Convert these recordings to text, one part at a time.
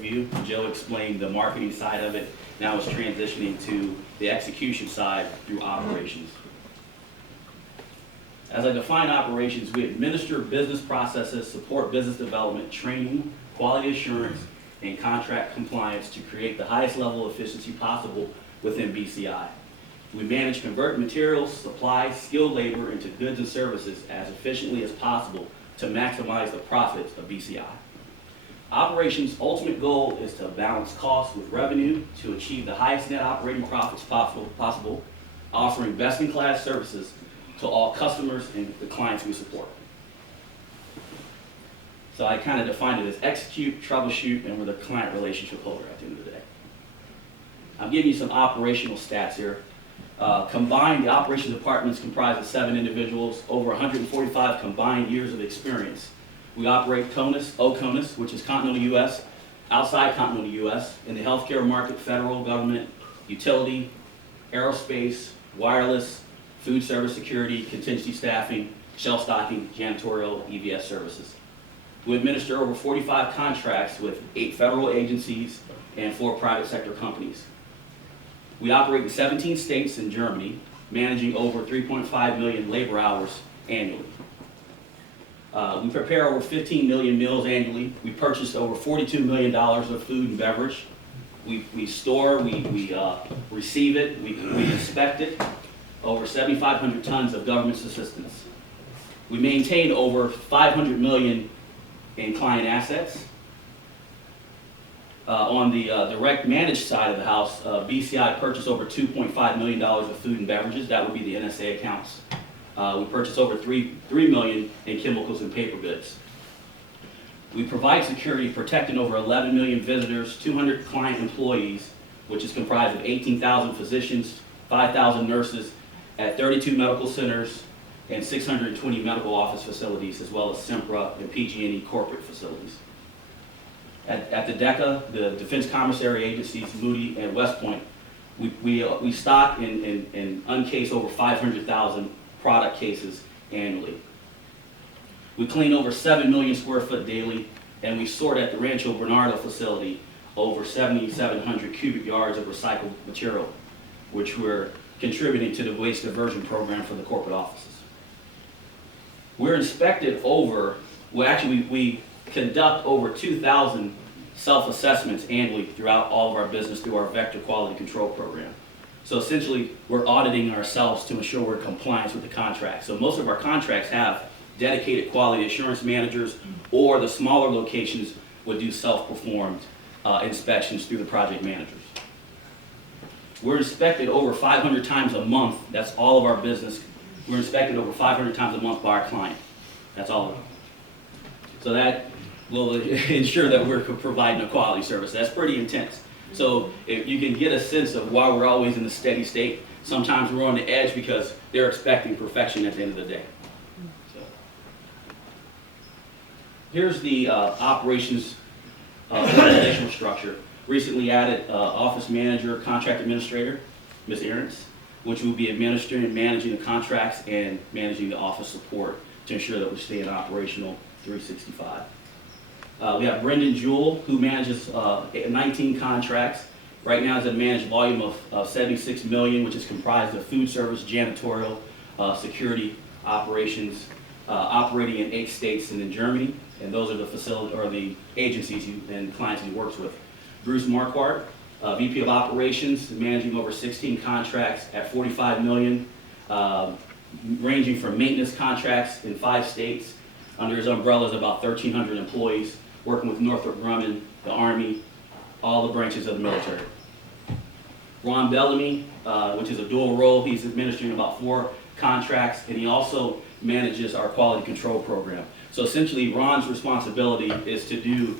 overview. Joe explained the marketing side of it. Now it's transitioning to the execution side through operations. As I define operations, we administer business processes, support business development, training, quality assurance, and contract compliance to create the highest level of efficiency possible within BCI. We manage, convert materials, supplies, skilled labor into goods and services as efficiently as possible to maximize the profits of BCI. Operations' ultimate goal is to balance costs with revenue to achieve the highest net operating profits possible, offering best-in-class services to all customers and the clients we support. So I kind of defined it as execute, troubleshoot, and we're the client relationship holder at the end of the day. I'm giving you some operational stats here. Combined, the operations department is comprised of 7 individuals, over 145 combined years of experience. We operate OCONUS, which is continental U.S., outside continental U.S., in the healthcare market, federal government, utility, aerospace, wireless, food service security, contingency staffing, shelf stocking, janitorial, EVS services. We administer over 45 contracts with 8 federal agencies and 4 private sector companies. We operate in 17 states in Germany, managing over 3.5 million labor hours annually. We prepare over 15 million meals annually. We purchase over $42 million of food and beverage. We store, we receive it, we inspect it. Over 7,500 tons of government assistance. We maintain over 500 million in client assets. On the direct managed side of the house, BCI purchased over $2.5 million of food and beverages. That would be the NSA accounts. We purchased over $3 million in chemicals and paper goods. We provide security, protecting over 11 million visitors, 200 client employees, which is comprised of 18,000 physicians, 5,000 nurses at 32 medical centers and 620 medical office facilities, as well as SEMPRA and PG&E corporate facilities. At the DECA, the Defense Commissary Agencies, Moody and West Point, we stock and uncase over 500,000 product cases annually. We clean over 7 million square foot daily, and we sort at the Rancho Bernardo facility over 7,700 cubic yards of recycled material, which we're contributing to the waste diversion program for the corporate offices. We're inspected over, we conduct over 2,000 self-assessments annually throughout all of our business through our Vector Quality Control Program. So essentially, we're auditing ourselves to ensure we're in compliance with the contract. So most of our contracts have dedicated quality assurance managers, or the smaller locations would do self-performed inspections through the project managers. We're inspected over 500 times a month. That's all of our business. We're inspected over 500 times a month by our client. That's all of them. So that will ensure that we're providing a quality service. That's pretty intense. So if you can get a sense of why we're always in a steady state, sometimes we're on the edge because they're expecting perfection at the end of the day. So here's the operations organizational structure. Recently added office manager, contract administrator, Ms. Ahrens, which will be administering and managing the contracts and managing the office support to ensure that we stay in operational 365. We have Brendan Jewell, who manages 19 contracts. Right now, has a managed volume of 76 million, which is comprised of food service, janitorial, security operations, operating in 8 states and in Germany. And those are the facility or the agencies and clients he works with. Bruce Marquardt, VP of Operations, managing over 16 contracts at 45 million, ranging from maintenance contracts in 5 states. Under his umbrella is about 1,300 employees, working with Northrop Grumman, the Army, all the branches of the military. Ron Bellamy, which is a dual role, he's administering about 4 contracts, and he also manages our quality control program. So essentially, Ron's responsibility is to do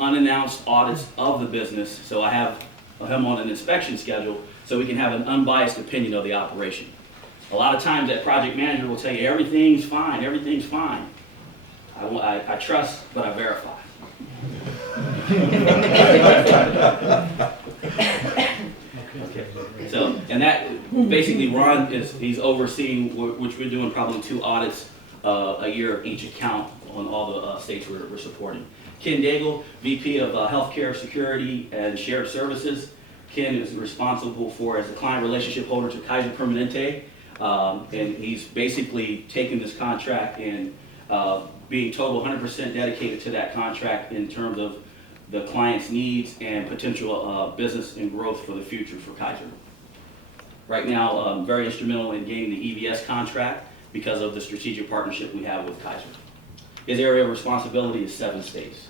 unannounced audits of the business, so I have him on an inspection schedule so we can have an unbiased opinion of the operation. A lot of times that project manager will tell you everything's fine, everything's fine. I trust, but I verify. Okay. So, and that basically Ron he's overseeing, which we're doing probably 2 audits a year each account on all the states we're supporting. Ken Daigle, VP of Healthcare Security and Shared Services. Ken is responsible for, as a client relationship holder to Kaiser Permanente, and he's basically taken this contract and being total 100% dedicated to that contract in terms of the client's needs and potential business and growth for the future for Kaiser. Right now, very instrumental in getting the EVS contract because of the strategic partnership we have with Kaiser. His area of responsibility is 7 states.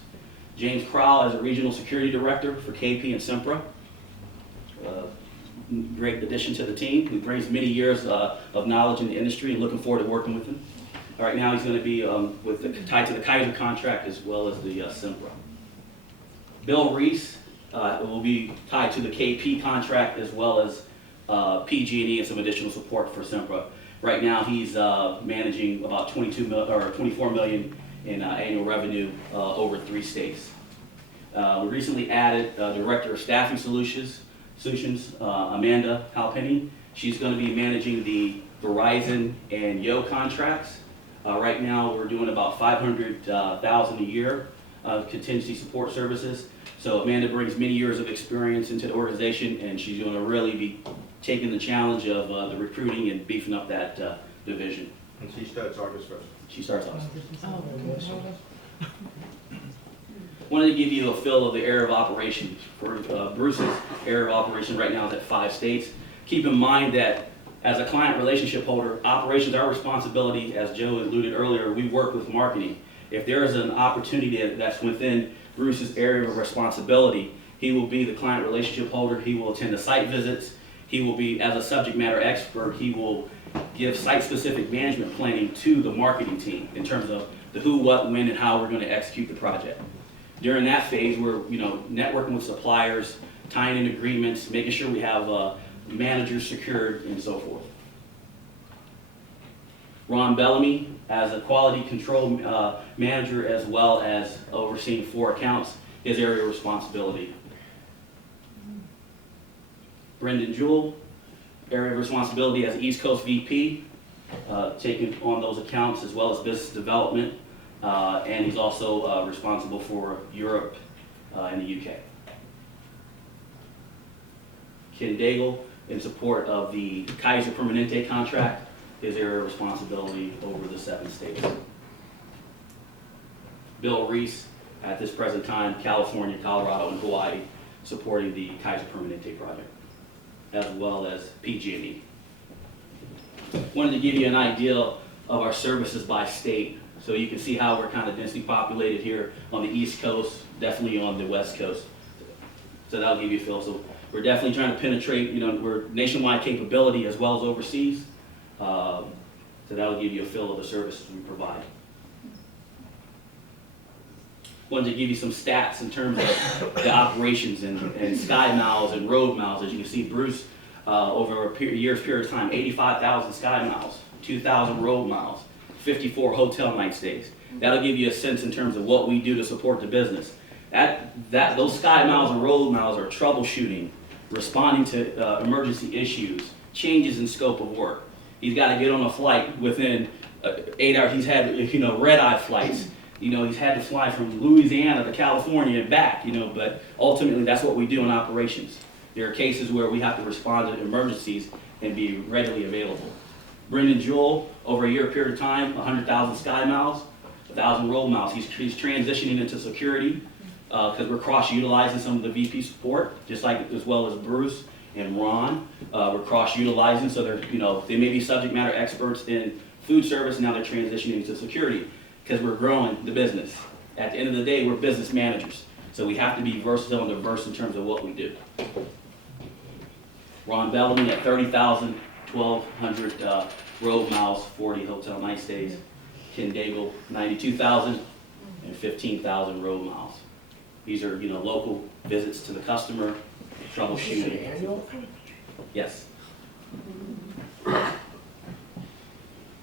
James Crowell as a Regional Security Director for KP and Sempra. Great addition to the team. He brings many years of knowledge in the industry and looking forward to working with him. Right now he's going to be tied to the Kaiser contract as well as the Sempra. Bill Reese will be tied to the KP contract as well as PG&E and some additional support for Sempra. Right now he's managing about 24 million in annual revenue over 3 states. We recently added Director of Staffing Solutions, Amanda Halpenny. She's going to be managing the Verizon and Yo contracts. Right now we're doing about $500,000 a year of contingency support services. So Amanda brings many years of experience into the organization, and she's going to really be taking the challenge of the recruiting and beefing up that division. And she starts August 1st. She starts August 1st. Wanted to give you a feel of the area of operations. For Bruce's area of operation right now is at 5 states. Keep in mind that as a client relationship holder, operations are our responsibility. As Joe alluded earlier, we work with marketing. If there is an opportunity that's within Bruce's area of responsibility, he will be the client relationship holder. He will attend the site visits. He will be, as a subject matter expert, he will give site-specific management planning to the marketing team in terms of the who, what, when, and how we're going to execute the project. During that phase, we're networking with suppliers, tying in agreements, making sure we have managers secured, and so forth. Ron Bellamy, as a quality control manager as well as overseeing 4 accounts, his area of responsibility. Brendan Jewell, area of responsibility as East Coast VP, taking on those accounts as well as business development, and he's also responsible for Europe and the UK. Ken Daigle, in support of the Kaiser Permanente contract, his area of responsibility over the 7 states. Bill Reese, at this present time, California, Colorado, and Hawaii, supporting the Kaiser Permanente project, as well as PG&E. Wanted to give you an idea of our services by state, so you can see how we're kind of densely populated here on the East Coast, definitely on the West Coast. So that'll give you a feel. So we're definitely trying to penetrate, we're nationwide capability as well as overseas. So that'll give you a feel of the services we provide. Wanted to give you some stats in terms of the operations and sky miles and road miles. As you can see, Bruce, over a year's period of time, 85,000 sky miles, 2,000 road miles, 54 hotel night stays. That'll give you a sense in terms of what we do to support the business. Those sky miles and road miles are troubleshooting, responding to emergency issues, changes in scope of work. He's got to get on a flight within 8 hours. He's had, red-eye flights. He's had to fly from Louisiana to California and back, but ultimately that's what we do in operations. There are cases where we have to respond to emergencies and be readily available. Brendan Jewell, over a year period of time, 100,000 sky miles, 1,000 road miles. He's transitioning into security because we're cross-utilizing some of the VP support, just like as well as Bruce and Ron. We're cross-utilizing, so they may be subject matter experts in food service, and now they're transitioning to security because we're growing the business. At the end of the day, we're business managers, so we have to be versatile and diverse in terms of what we do. Ron Bellamy at 30,000, 1,200 road miles, 40 hotel night stays. Ken Daigle, 92,000 and 15,000 road miles. These are, local visits to the customer, troubleshooting. Annual? Yes.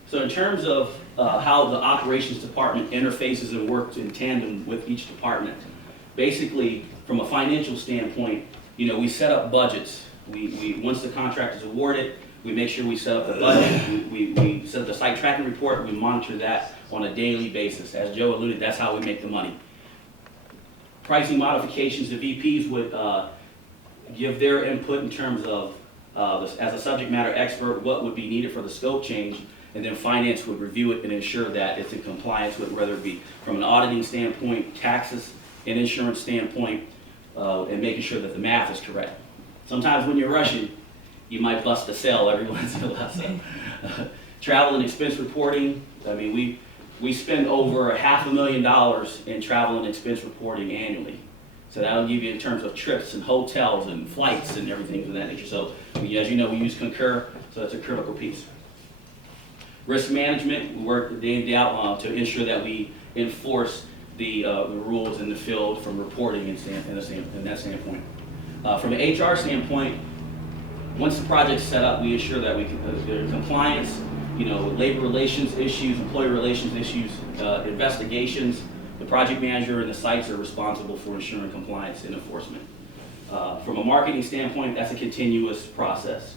So in terms of how the operations department interfaces and works in tandem with each department, basically from a financial standpoint, we set up budgets. We once the contract is awarded, we make sure we set up the budget, we set up the site tracking report, we monitor that on a daily basis. As Joe alluded, that's how we make the money. Pricing modifications, the VPs would give their input in terms of, as a subject matter expert, what would be needed for the scope change, and then finance would review it and ensure that it's in compliance with, whether it be from an auditing standpoint, taxes, and insurance standpoint, and making sure that the math is correct. Sometimes when you're rushing, you might bust a sale every once in a while. So, travel and expense reporting, I mean, we spend over $500,000 in travel and expense reporting annually. So that'll give you in terms of trips and hotels and flights and everything of that nature. So as you know, we use Concur, so that's a critical piece. Risk management, we work day in, day out to ensure that we enforce the rules in the field from reporting in that standpoint. From an HR standpoint, once the project's set up, we ensure that we can, compliance, labor relations issues, employee relations issues, investigations. The project manager and the sites are responsible for ensuring compliance and enforcement. From a marketing standpoint, that's a continuous process.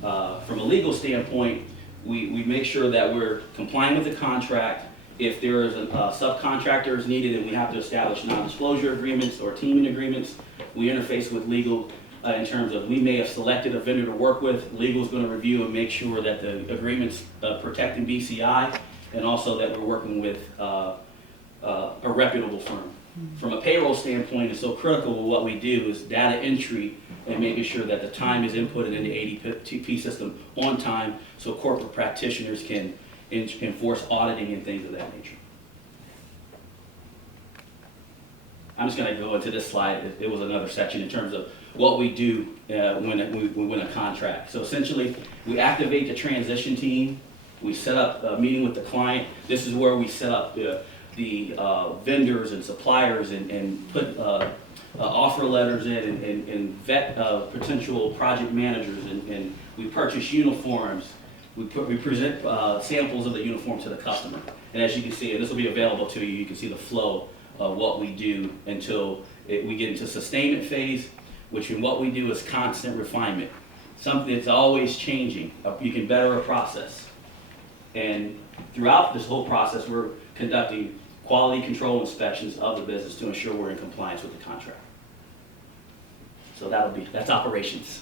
From a legal standpoint, we make sure that we're complying with the contract. If there is a subcontractor is needed and we have to establish non-disclosure agreements or teaming agreements, we interface with legal in terms of we may have selected a vendor to work with. Legal is going to review and make sure that the agreement's protecting BCI, and also that we're working with a reputable firm. From a payroll standpoint, it's so critical with what we do is data entry and making sure that the time is inputted in the ADP system on time so corporate practitioners can enforce auditing and things of that nature. I'm just going to go into this slide. It was another section in terms of what we do when we win a contract. So essentially, we activate the transition team. We set up a meeting with the client. This is where we set up the vendors and suppliers and put offer letters in and vet potential project managers, and we purchase uniforms. We present samples of the uniform to the customer. And as you can see, and this will be available to you, you can see the flow of what we do until we get into sustainment phase, which in what we do is constant refinement. Something that's always changing. You can better a process. And throughout this whole process, we're conducting quality control inspections of the business to ensure we're in compliance with the contract. So that's operations.